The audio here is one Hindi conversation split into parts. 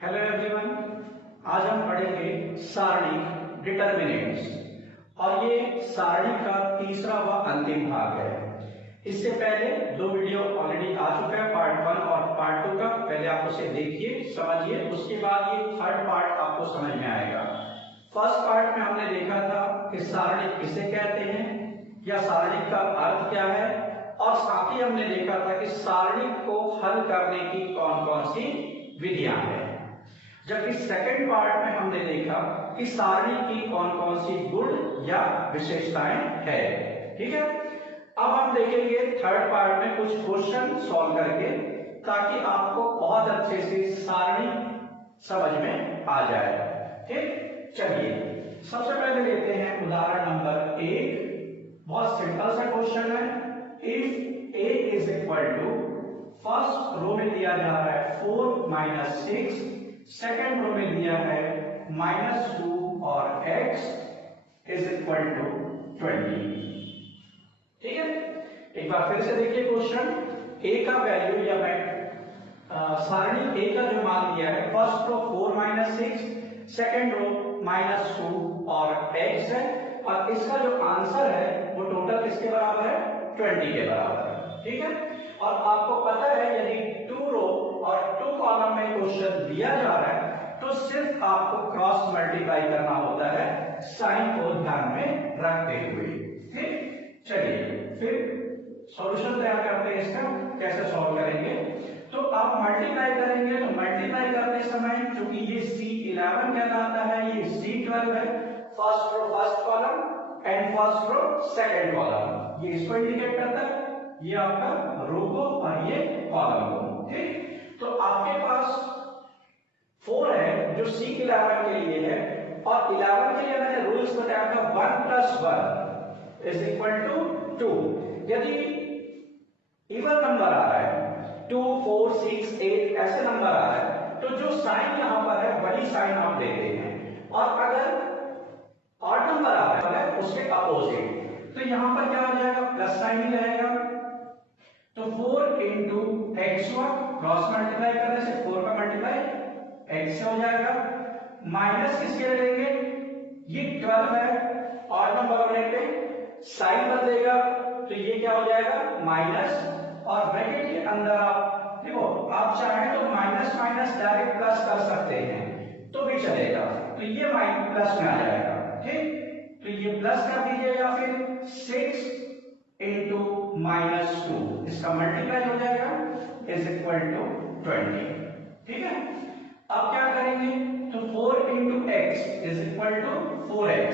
हेलो एवरीवन, आज हम पढ़ेंगे सारणी डिटर्मिनेंट्स और ये सारणी का तीसरा व अंतिम भाग है। इससे पहले दो वीडियो ऑलरेडी आ चुका है, पार्ट 1 और पार्ट 2 का। पहले आप उसे देखिए, समझिए, उसके बाद ये थर्ड पार्ट आपको समझ में आएगा। फर्स्ट पार्ट में हमने देखा था कि सारणी किसे कहते हैं या सारणी का अर्थ क्या है, और साथ ही हमने देखा था कि सारणी को हल करने की कौन कौन सी विधियां हैं। जबकि सेकंड पार्ट में हमने देखा कि सारणी की कौन कौन सी गुण या विशेषताएं है। ठीक है, अब हम देखेंगे थर्ड पार्ट में कुछ क्वेश्चन सॉल्व करके, ताकि आपको बहुत अच्छे से सारणी समझ में आ जाए। ठीक, चलिए सबसे पहले लेते हैं उदाहरण नंबर 1। बहुत सिंपल सा क्वेश्चन है। If a is equal to, first row में दिया जा रहा है 4 - 6, सेकेंड रो में दिया है -2 और x इज इक्वल टू 20। ठीक है, एक बार फिर से देखिए क्वेश्चन। a का वैल्यू या सारणी a का जो मान दिया है, फर्स्ट रो 4 - 6, सेकेंड रो -2 और x है, और इसका जो आंसर है वो टोटल किसके बराबर है? 20 के बराबर है। ठीक है, और आपको पता है यदि 2 रो और 2 कॉलम में क्वेश्चन दिया जा रहा है तो सिर्फ आपको क्रॉस मल्टीप्लाई करना होता है, साइन को ध्यान में रखते हुए। ठीक, चलिए फिर सॉल्यूशन तैयार करते हैं इसका, कैसे सॉल्व करेंगे। तो आप मल्टीप्लाई करेंगे, तो मल्टीप्लाई करते समय चूंकि ये C11 कहलाता है, ये C12 है, first row first column and first row second column, ये इसको इंडिकेट करता है, ये आपका रो को और ये कॉलम को। ठीक, तो आपके पास 4 है जो C11 के लिए है, और 11 के लिए मैंने रूल्स बताया था 1 + 1 इज इक्वल टू 2। यदि इवन नंबर आ रहा है 2, 4, 6, 8 ऐसे नंबर आ रहा है, तो जो साइन यहां पर है वही साइन आप देते हैं, और अगर ऑड नंबर आ रहा है उसके अपोजिट, तो यहां पर क्या हो जाएगा? प्लस साइन ही रहेगा। तो 4 इंटू एक्स हुआ, क्रॉस मल्टीप्लाई करने से 4 का मल्टीप्लाई x से हो जाएगा, माइनस किसके लगेंगे? ये 12 है, ऑड नंबर होने पे साइन बदलेगा, तो ये क्या हो जाएगा? माइनस, और ब्रैकेट के अंदर आप देखो, आप चाहें तो माइनस माइनस डायरेक्ट प्लस कर सकते हैं तो भी चलेगा, तो ये माइनस प्लस में आ जाएगा। ठीक, तो ये प्लस कर दीजिएगा, फिर 6 इंटू -2 इसका मल्टीप्लाई हो जाएगा इज इक्वल टू 20। ठीक है, अब क्या करेंगे? तो 4 into X is equal to 4x,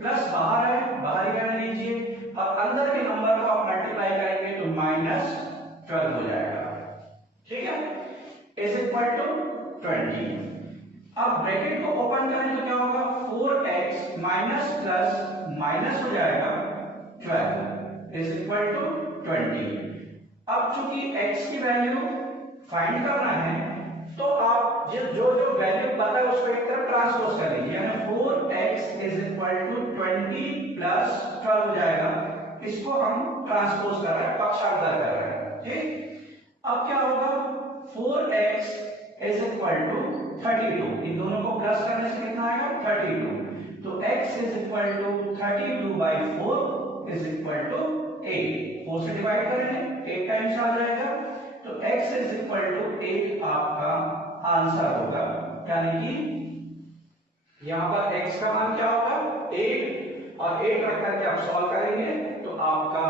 plus बाहर है, बाहर ही रहने दीजिए, और अंदर के नंबर को आप मल्टीप्लाई करेंगे तो -12 हो जाएगा। ठीक है, इज इक्वल टू 20। अब ब्रैकेट को ओपन करें तो क्या होगा? 4x माइनस प्लस माइनस हो जाएगा 12 इज इक्वल टू 20। अब चूंकि x की वैल्यू फाइंड करना है, तो आप जो जो वैल्यू पता है उसको एक तरफ ट्रांसपोज कर लीजिए, यानी 4x is equal to 20 plus 12 हो जाएगा। इसको हम ट्रांसपोज कर रहे हैं, पक्षांतर कर रहे हैं। ठीक, अब क्या होगा? 4x इज इक्वल टू 32, इन दोनों को प्लस करने से कितना आएगा? 32, तो x is equal to 32/4 is equal to 8। 4 से डिवाइड करेंगे 8 टाइम्स आ जाएगा, तो x इज इक्वल टू 8 आपका आंसर होगा। यानी कि यहां पर x का मान क्या होगा? 8, और 8 रख करके आप सॉल्व करेंगे तो आपका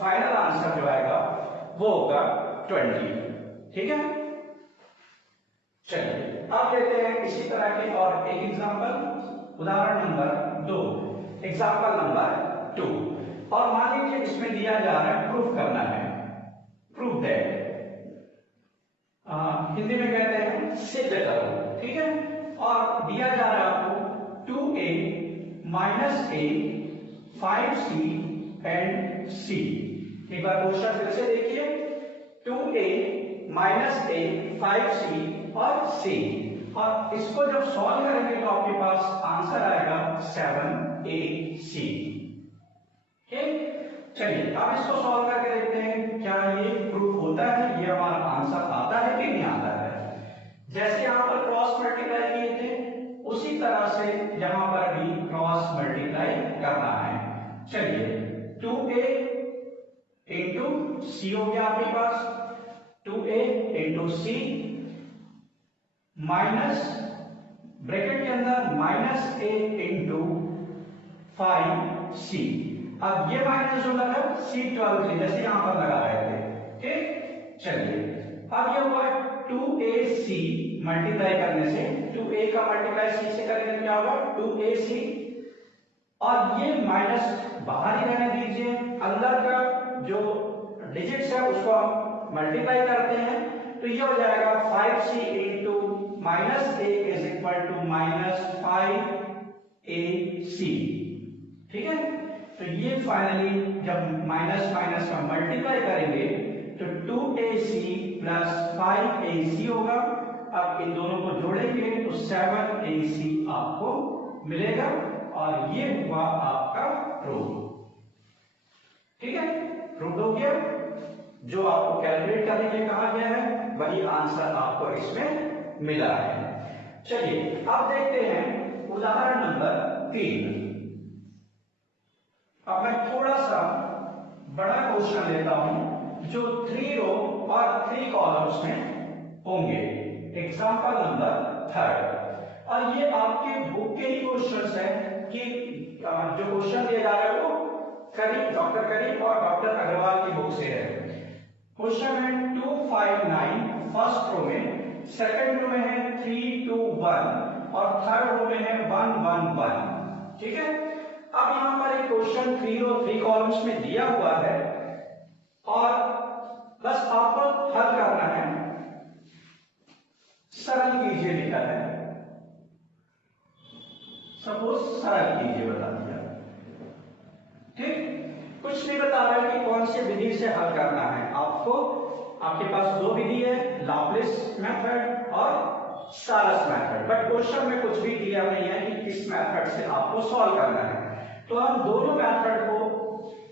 फाइनल आंसर जो आएगा वो होगा 20। ठीक है, चलिए अब लेते हैं इसी तरह के और एक एग्जांपल, उदाहरण नंबर 2, एग्जांपल नंबर 2। और मान लीजिए इसमें दिया जा रहा है प्रूफ करना है, प्रूफ दैट, हिंदी में कहते हैं सिद्ध करो। ठीक है, और दिया जा रहा है आपको 2a - a 5c and c। एक बार क्वेश्चन फिर से देखिए, 2a - a 5c और c, और इसको जब सॉल्व करेंगे तो आपके पास आंसर आएगा 7ac। ठीक, चलिए अब इसको सॉल्व करके देखते हैं क्या ये प्रूफ होता है, ये हमारा आंसर आता है कि नहीं आता है। जैसे यहां पर क्रॉस मल्टीप्लाई किए थे उसी तरह से यहां पर भी क्रॉस मल्टीप्लाई करना है। चलिए 2a इंटू सी हो गया आपके पास, 2a इंटू सी माइनस ब्रैकेट के अंदर माइनस a इंटू 5c। अब ये माइनस जो लगा C12 थे जैसे यहां पर लगा रहे थे, ठीक। चलिए अब ये हुआ 2ac मल्टीप्लाई करने से 2a का मल्टीप्लाई c से करेंगे क्या होगा 2ac, और ये माइनस बाहर ही रहने दीजिए, अंदर का जो डिजिट्स है उसको हम मल्टीप्लाई करते हैं तो ये हो जाएगा 5c into minus a is equal to minus 5ac, ठीक है। तो ये फाइनली जब माइनस माइनस का मल्टीप्लाई करेंगे तो 2ac प्लस 5ac होगा। अब इन दोनों को जोड़ेंगे तो 7ac आपको मिलेगा और ये हुआ आपका प्रूफ, ठीक है। प्रूफ हो गया, जो आपको कैलकुलेट करने के लिए कहा गया है वही आंसर आपको इसमें मिला है। चलिए अब देखते हैं उदाहरण नंबर 3। अब मैं थोड़ा सा बड़ा क्वेश्चन लेता हूं जो 3 रो और 3 कॉलम्स में होंगे। एग्जांपल नंबर 3, और ये आपके बुक के ही क्वेश्चंस हैं कि जो क्वेश्चन दिया जा रहा है वो डॉक्टर करीम और डॉक्टर अग्रवाल की बुक से है। क्वेश्चन है 259 फर्स्ट रो में, सेकंड रो में है 321 और थर्ड रो में है 111, ठीक है। अब यहां पर एक क्वेश्चन 3 रो 3 कॉलम्स में दिया हुआ है और बस आपको हल करना है। सरल कीजिए लिखा है, सपोज सरल कीजिए बता दिया, ठीक। कुछ नहीं बता रहा है कि कौन सी विधि से हल करना है आपको। आपके पास 2 विधि है, लाप्लास मेथड और सारस मेथड, बट क्वेश्चन में कुछ भी दिया नहीं है कि किस मेथड से आपको सॉल्व करना है। तो हम दोनों मेथड को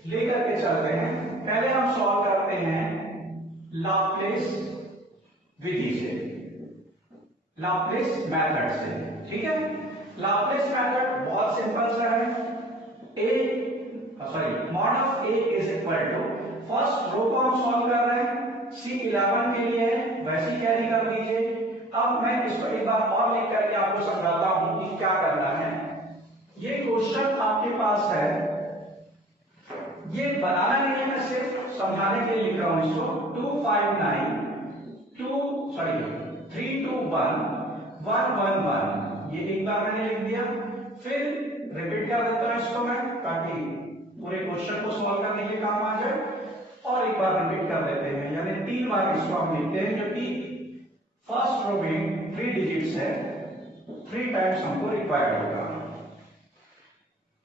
लेकर के चलते हैं। पहले हम सॉल्व करते हैं लाप्लास विधि से, लाप्लास मेथड से, ठीक है। लाप्लास मेथड बहुत सिंपल सा है। Mod of a is equal to, first row को हम सॉल्व कर रहे हैं, C11 के लिए है वैसे ही कैरी कर दीजिए। अब मैं इसको एक बार और लिख करके आपको समझाता हूं कि क्या करना है। ये क्वेश्चन आपके पास है, ये बनाना नहीं है, मैं सिर्फ समझाने के लिए लिख रहा हूं इसको। 321 111, ये एक बार मैंने लिख दिया, फिर रिपीट कर देता हूं इसको मैं ताकि पूरे क्वेश्चन को सॉल्व करने के काम आ जाए, और एक बार रिपीट कर लेते हैं, यानी 3 बार इसको हम लिखते हैं, क्योंकि फर्स्ट रो में 3 डिजिट्स है, 3 टाइम्स हमको रिक्वायर्ड होगा।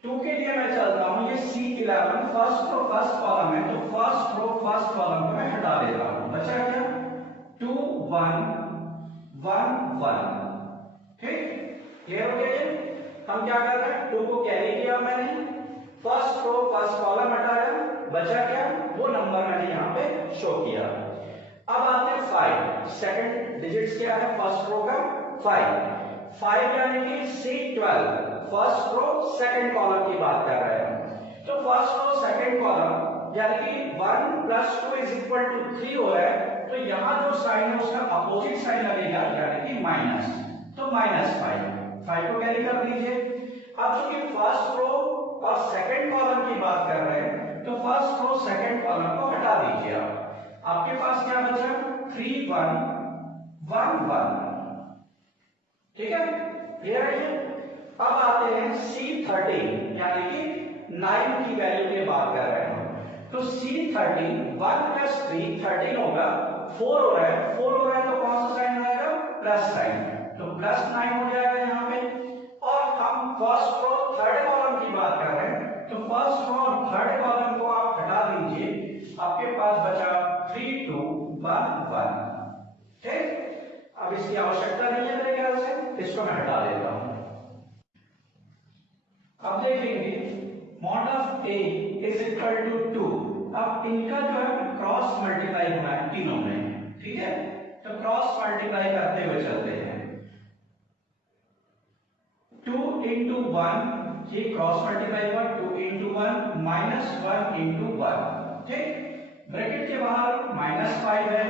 2 के लिए मैं चलता हूं, ये C11 first row first column है, तो फर्स्ट रो फर्स्ट कॉलम को मैं हटा देता हूं, बचा क्या 2 1 1 1, ठीक। क्लियर हो गया ये। हम क्या कर रहे हैं, 2 को कैरी किया मैंने, फर्स्ट रो फर्स्ट कॉलम हटाया, बचा क्या वो नंबर मैंने यहां पे शो किया। अब आते हैं 5, सेकंड डिजिट्स क्या है फर्स्ट रो का 5 यानी कि C12 first row second column की बात कर रहे हैं। तो फर्स्ट रो सेकंड कॉलम यानी कि 1 + 2 = 3 हो रहा है, तो यहां जो साइन है उसका अपोजिट साइन लगेगा यानी कि माइनस, तो -5 को कैरी कर दीजिए। अब चूंकि फर्स्ट रो और सेकंड कॉलम की बात कर रहे हैं तो फर्स्ट रो सेकंड कॉलम को हटा दीजिए। आपके पास क्या बचा 3 1 1 1, ठीक है। क्लियर है ये। अब आते हैं C13 यानी कि 9 की वैल्यू की बात कर रहे हैं, तो C13 1 + 3 13 होगा, 4 हो रहा है, 4 हो रहा है तो कौन सा साइन आएगा प्लस साइन, तो +9 हो जाएगा यहां पे। और हम फर्स्ट रो थर्ड कॉलम की बात कर रहे हैं, तो फर्स्ट रो और थर्ड कॉलम को आप हटा दीजिए, आपके पास बचा 3 2 1 1, ठीक। अब इसकी आवश्यकता नहीं है मेरे ख्याल से, इसको मैं हटा देता हूं। अब देखेंगे मॉड ऑफ a = 2। अब इनका जो है क्रॉस मल्टीप्लाई होना है तीनों में, ठीक है। तो क्रॉस मल्टीप्लाई करते हुए चलते हैं। 2 into 1, ये क्रॉस मल्टीप्लाई हुआ, 2 into 1 minus 1 into 1, ठीक। ब्रैकेट के बाहर -5 है,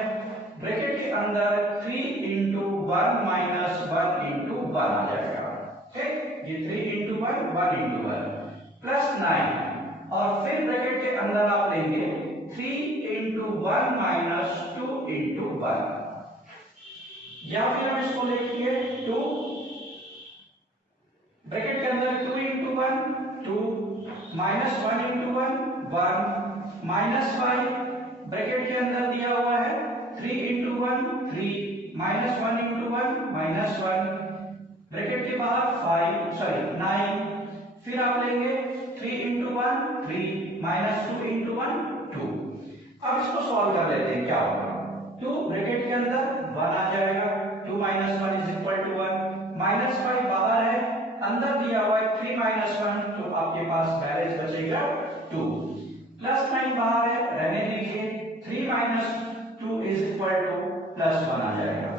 ब्रैकेट के अंदर 3 into 1 minus 1 into 1 आ जाएगा, ठीक। ये 3 into 1 1 into 1 प्लस 9, और फिर ब्रैकेट के अंदर आप लेंगे 3 into 1 minus 2 into 1, या फिर हम इसको लिखिए 2, ब्रैकेट के अंदर 2 into 1 2 minus 1 into 1 1 minus 5, bracket के अंदर दिया हुआ है 3 into 1 3 minus 1 into 1 minus 1, bracket के बाहर 9, फिर आप लेंगे 3 into 1 3 minus 2 into 1 2। अब इसको सॉल्व कर लेते हैं, क्या होगा, 2 ब्रैकेट के अंदर 1 आ जाएगा, 2 minus 1 is equal to 1, -5 बाहर है, अंदर दिया हुआ है 3 minus 1, तो आपके पास बैलेंस बचेगा 2, प्लस 9 बाहर है, रहने दीजिए, 3 minus 2 is equal to plus 1 आ जाएगा।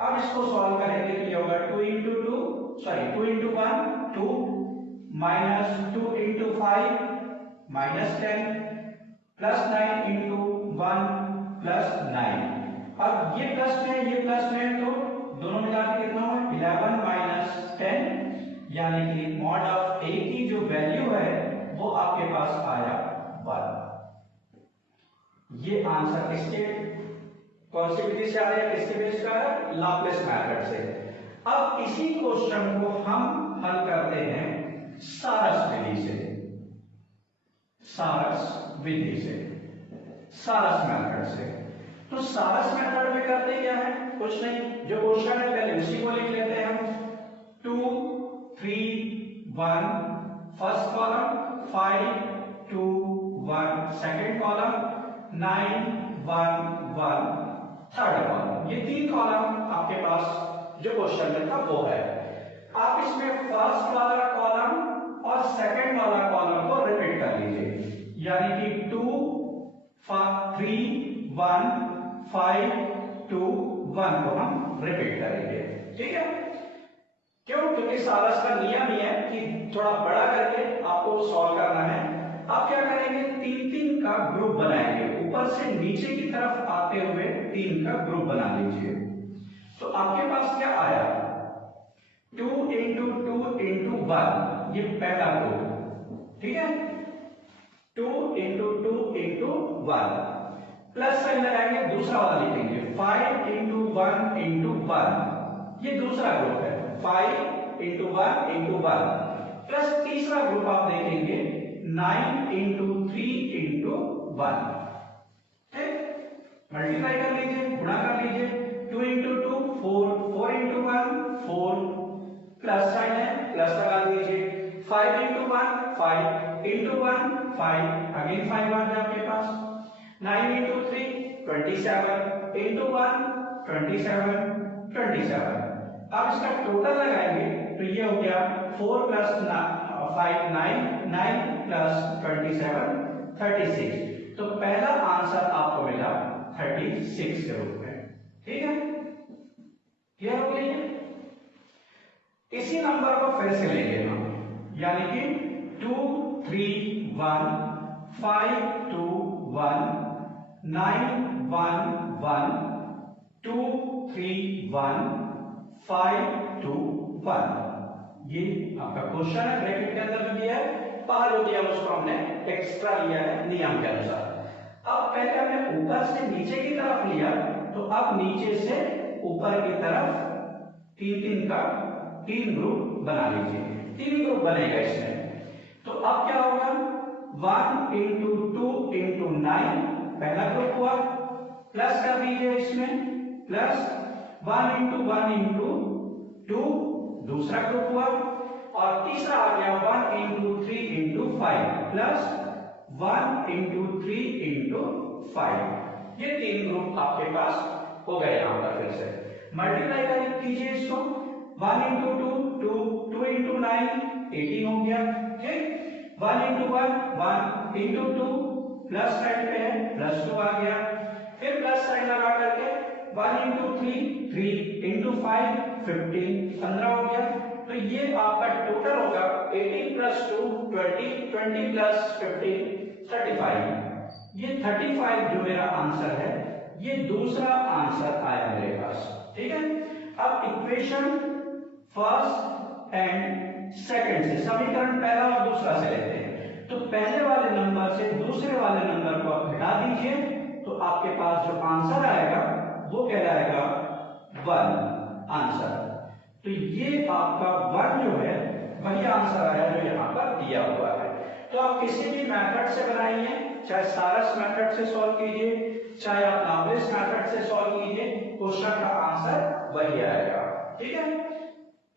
अब इसको सॉल्व करेंगे तो ये होगा 2 into 1 2 minus 2 into 5 minus 10 plus 9 into 1 plus 9। अब ये प्लस में तो दोनों मिला के कितना हुआ, 11 minus 10, यानी कि मॉड ऑफ a की जो वैल्यू है वो आपके पास आया 1। ये आंसर इसके कौन सी विधि से आ रहा है, किसके बेस का है, लाप्लास मेथड से। अब इसी क्वेश्चन को हम हल करते हैं सारस विधि से, सारस मेथड से। तो सारस मेथड में करते क्या है, कुछ नहीं, जो क्वेश्चन है पहले उसी को लिख लेते हैं हम। 2 3 1 first column, 5 2 1 second column, 9 1 1 third column. ये 3 कॉलम आपके पास जो क्वेश्चन में था वो है। आप इसमें फर्स्ट वाला कॉलम और सेकंड वाला कॉलम को रिपीट कर लीजिए, यानी कि 2 3 1 5 2 1 को हम रिपीट करेंगे, ठीक है। क्यों, क्योंकि सारस का नियम ही है कि थोड़ा बड़ा करके आपको सॉल्व करना है। आप क्या करेंगे, 3 का ग्रुप बनाएंगे, ऊपर से नीचे की तरफ आते हुए 3 का ग्रुप बना लीजिए। तो आपके पास क्या आया, 2 into 2 into 1, ये पहला ग्रुप, ठीक है। 2 into 2 into 1, प्लस साइन लगाएंगे, दूसरा वाला लिखेंगे 5 into 1 into 1, ये दूसरा ग्रुप है, 5 into 1 into 1, प्लस तीसरा ग्रुप आप देखेंगे 9 into 3 into 1, ठीक। मल्टीप्लाई कर लीजिए, गुणा कर लीजिए, 2 into 2 4 4 into 1 4, प्लस साइन है, प्लस लगा दीजिए, 5 into 1 5 into 1 5, अगेन 5 आ गया आपके पास, 9 into 3 27 into 1 27 27। अब इसका टोटल लगाएंगे तो ये हो गया 4 plus 5 9 9 plus 27 36। तो पहला आंसर आपको मिला 36 के रूप में, ठीक है। क्लियर हो गई है। इसी नंबर को फिर से लेंगे हम, यानी कि 2 3 1 5 2 1 9 1 1 2 3 1 5 2 1। ये आपका क्वेश्चन है, ब्रैकेट के अंदर भी दिया है, बाहर जो दिया उसको हमने एक्स्ट्रा लिया है नियम के अनुसार। अब पहले हमने ऊपर से नीचे की तरफ लिया, तो अब नीचे से ऊपर की तरफ 3 का 3 ग्रुप बना लीजिए, 3 ग्रुप बनेगा इसमें। तो अब क्या होगा, 1 into 2 into 9 पहला ग्रुप हुआ, प्लस कर दीजिए इसमें, प्लस 1 into 1 into 2 दूसरा ग्रुप हुआ, और तीसरा आ गया 1 into 3 into 5 plus 1 into 3 into 5। ये 3 ग्रुप आपके पास हो गए। यहां पर फिर से मल्टीप्लाई कर कीजिए इसको, 1 into 2 2 2 into 9 18 हो गया, ठीक। 1 into 1 1 into 2 प्लस साइड पे है, प्लस 2 आ गया, फिर प्लस साइन लगा करके 1 इंटू 3 इंटू 5 15 15 हो गया। तो ये आपका टोटल होगा 18 प्लस 2 20 20 प्लस 15 35। ये 35 जो मेरा आंसर है, ये दूसरा आंसर आया मेरे पास। ठीक है, अब इक्वेशन फर्स्ट एंड सेकंड से समीकरण पहला और दूसरा से लेते हैं। तो पहले वाले नंबर से दूसरे वाले नंबर को आप घटा दीजिए, तो आपके पास जो आंसर आएगा वो कहलाएगा 1 आंसर। तो ये आपका 1 जो है वही आंसर आया जो यहाँ पर दिया हुआ है। तो आप किसी भी मेथड से बनाइए, चाहे सारस मेथड से सॉल्व कीजिए, चाहे आप लाप्लास मेथड से सॉल्व कीजिए, क्वेश्चन का आंसर वही आएगा। ठीक है,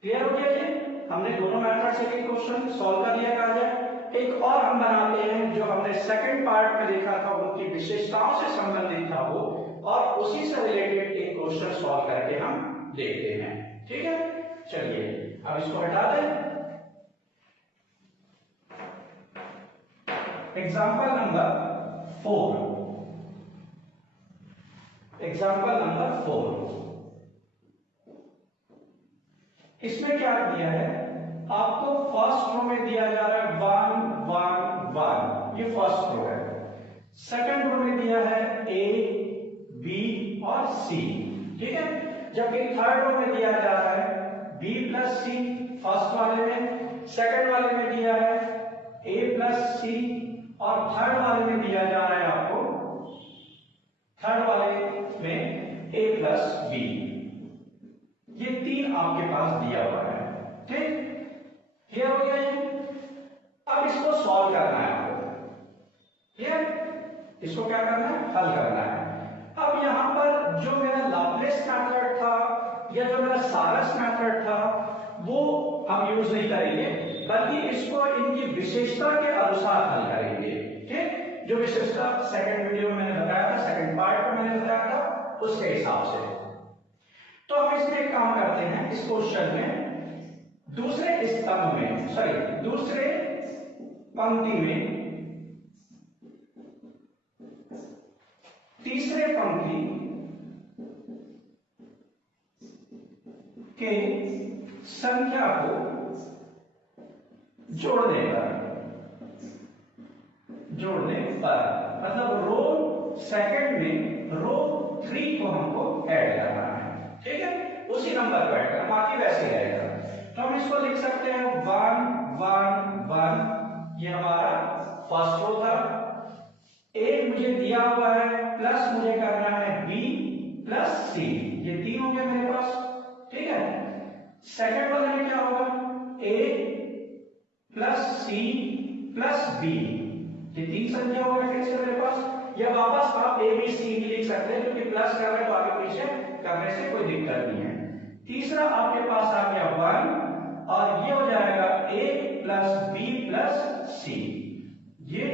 क्लियर हो गया जी? हमने दोनों मेथड से भी क्वेश्चन सॉल्व कर लिया काज। एक और हम बनाते हैं जो हमने सेकंड पार्ट में देखा था, उनकी विशेषताओं से संबंधित था वो, और उसी से रिलेटेड एक क्वेश्चन सॉल्व करके हम देखते हैं। ठीक है, चलिए अब इसको हटा दें। एग्जाम्पल नंबर 4, एग्जाम्पल नंबर 4, इसमें क्या दिया है आपको? फर्स्ट रो में दिया जा रहा है 1 1 1, ये फर्स्ट रो है। सेकंड रो में दिया है ए बी और सी। ठीक है, जबकि थर्ड रो में दिया जा रहा है बी प्लस सी फर्स्ट वाले में, सेकंड वाले में दिया है ए प्लस सी, और थर्ड वाले में दिया जा रहा है आपको, थर्ड वाले में ए प्लस बी। ये 3 आपके पास दिया हुआ है। ठीक, क्लियर हो गया ये? अब इसको सॉल्व करना है आपको। क्लियर, इसको क्या करना है? हल करना है। अब यहां पर जो मेरा लाप्लास मेथड था या जो मेरा सारस मेथड था वो हम यूज नहीं करेंगे, बल्कि इसको इनकी विशेषता के अनुसार हल करेंगे। ठीक, जो विशेषता सेकंड वीडियो में मैंने बताया था, सेकंड पार्ट में मैंने बताया था, उसके हिसाब से। तो हम इसमें एक काम करते हैं, इस क्वेश्चन में दूसरे स्तंभ में, सॉरी दूसरे पंक्ति में तीसरे पंक्ति के संख्या को जोड़ने पर मतलब रो सेकंड में रो 3 को हमको ऐड करना है। ठीक है, उसी नंबर को ऐड करना, बाकी वैसे ही रहेगा। तो हम इसको लिख सकते हैं 1 1 1, ये हमारा फर्स्ट रो था। ए मुझे दिया हुआ है, प्लस मुझे करना है बी प्लस सी, ये 3 हो गए मेरे पास। ठीक है, सेकंड वाले में क्या होगा? ए प्लस सी प्लस बी, ये 3 संख्या हो गई फिर से मेरे पास। या वापस आप ए बी सी भी लिख सकते हैं, क्योंकि प्लस कर रहे हैं तो आगे पीछे करने से कोई दिक्कत नहीं है। तीसरा आपके पास आ गया 1, और ये हो जाएगा ए प्लस बी प्लस सी। ये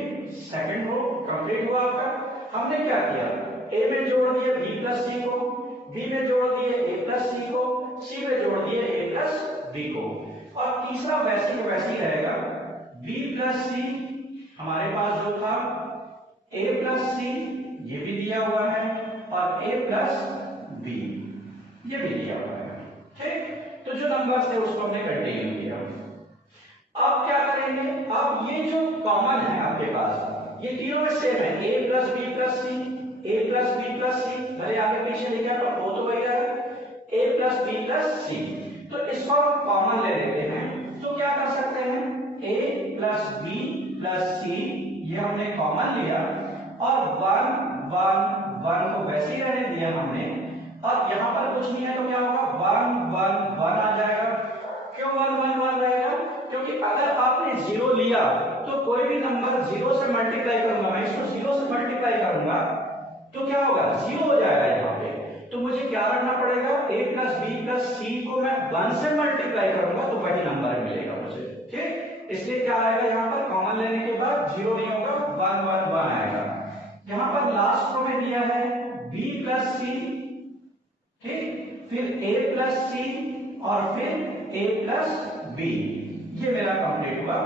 सेकंड रो कंप्लीट हुआ आपका। हमने क्या किया? ए में जोड़ दिए बी प्लस सी को, बी में जोड़ दिए ए प्लस सी को, सी में जोड़ दिए ए प्लस बी को, और तीसरा वैसे ही रहेगा बी प्लस सी हमारे पास जो था, ए प्लस सी ये भी दिया हुआ है, और ए प्लस बी ये भी दिया हुआ है। ठीक, तो जो नंबर्स थे उसको हमने कंटिन्यू किया। अब क्या करेंगे? अब ये जो कॉमन है आपके पास, ये तीनों में सेम है, ए प्लस बी प्लस सी, ए प्लस बी प्लस सी, भले आगे पीछे लिखा तो वो तो वही रहेगा, ए प्लस बी प्लस सी। तो इसको हम कॉमन ले लेते हैं, तो क्या कर सकते हैं? ए प्लस बी प्लस सी ये हमने कॉमन लिया, और 1 1 1 को वैसे ही रहने दिया हमने, और यहां पर कुछ नहीं है तो क्या होगा? 1 1 1 आ जाएगा। क्यों 1 1 1 रहेगा? क्योंकि अगर आपने 0 लिया तो कोई भी नंबर 0 से मल्टीप्लाई करूंगा, मैं इसको 0 से मल्टीप्लाई करूंगा तो क्या होगा? 0 हो जाएगा यहाँ पे। तो मुझे क्या रखना पड़ेगा? a प्लस बी प्लस सी को मैं 1 से मल्टीप्लाई करूंगा तो वही नंबर मिलेगा मुझे। ठीक, इसलिए क्या आएगा यहाँ पर? कॉमन लेने के बाद 0 नहीं होगा, 1 1 1 आएगा। यहाँ पर लास्ट रो में दिया है b प्लस सी, ठीक, फिर a प्लस सी और फिर a प्लस बी, ये मेरा कंप्लीट हुआ।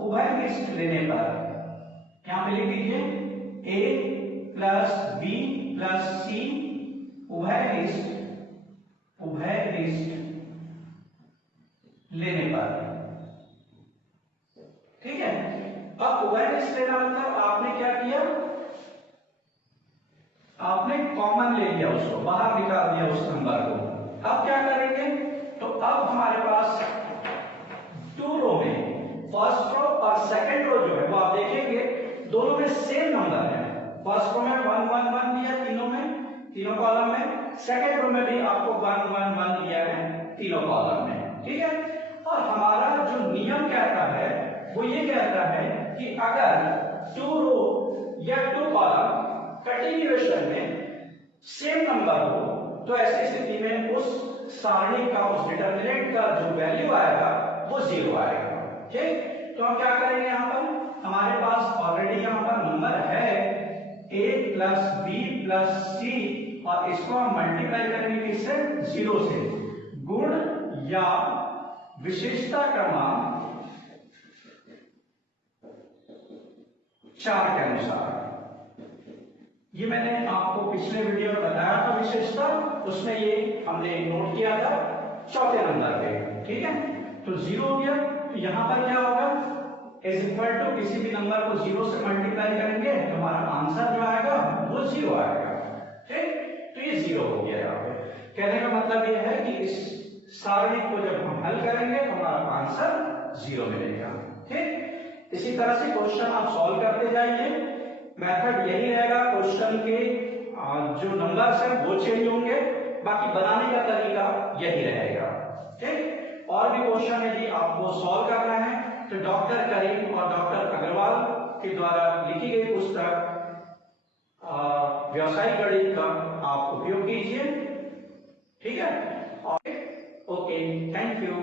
उभय लिस्ट लेने पर यहां पे लिख दीजिए a प्लस बी प्लस सी उभय निष्ठ लेने पर, ठीक है। अब उभय निष्ठ लेना मतलब आपने क्या किया, आपने कॉमन ले लिया, उसको बाहर निकाल दिया उस नंबर को। अब क्या करेंगे, तो अब हमारे पास दो रो में फर्स्ट रो और सेकंड रो जो है वो आप देखेंगे दोनों में सेम नंबर है। फर्स्ट रो में 1 1 1 दिया तीनों में, तीनों कॉलम में, सेकंड रो में भी आपको 1 1 1 दिया है तीनों कॉलम में, ठीक है। और हमारा जो नियम कहता है वो ये कहता है कि अगर 2 रो या 2 कॉलम कंटिन्यूएशन में सेम नंबर हो तो ऐसी स्थिति में उस सारणी का, उस डिटरमिनेंट का जो वैल्यू आएगा वो 0 आएगा, ठीक। तो हम क्या करेंगे, यहां पर हमारे पास ऑलरेडी यहां पर नंबर है a plus b plus c और इसको हम मल्टीप्लाई करेंगे किससे, 0 से। गुण या विशेषता क्रमांक 4 के अनुसार। ये मैंने आपको पिछले वीडियो में बताया था विशेषता, उसमें ये हमने नोट किया था चौथे नंबर पे, ठीक है। तो 0 हो गया, तो यहां पर क्या होगा, इज इक्वल टू किसी भी नंबर को 0 से मल्टीप्लाई करेंगे तो हमारा आंसर जो आएगा वो 0 आएगा, ठीक। तो ये 0 हो गया यहाँ पे। कहने का मतलब ये है कि इस सारणी को जब हम हल करेंगे तो हमारा आंसर 0 मिलेगा, ठीक। इसी तरह से क्वेश्चन आप सॉल्व करते जाइए। मेथड यही रहेगा, क्वेश्चन के जो नंबर्स हैं वो चेंज होंगे, बाकी बनाने का तरीका यही रहेगा, ठीक। और भी क्वेश्चन यदि आपको सॉल्व करना है तो डॉक्टर करीम और डॉक्टर अग्रवाल के द्वारा लिखी गई पुस्तक व्यावसायिक गणित का आप उपयोग कीजिए, ठीक है। Okay, thank you.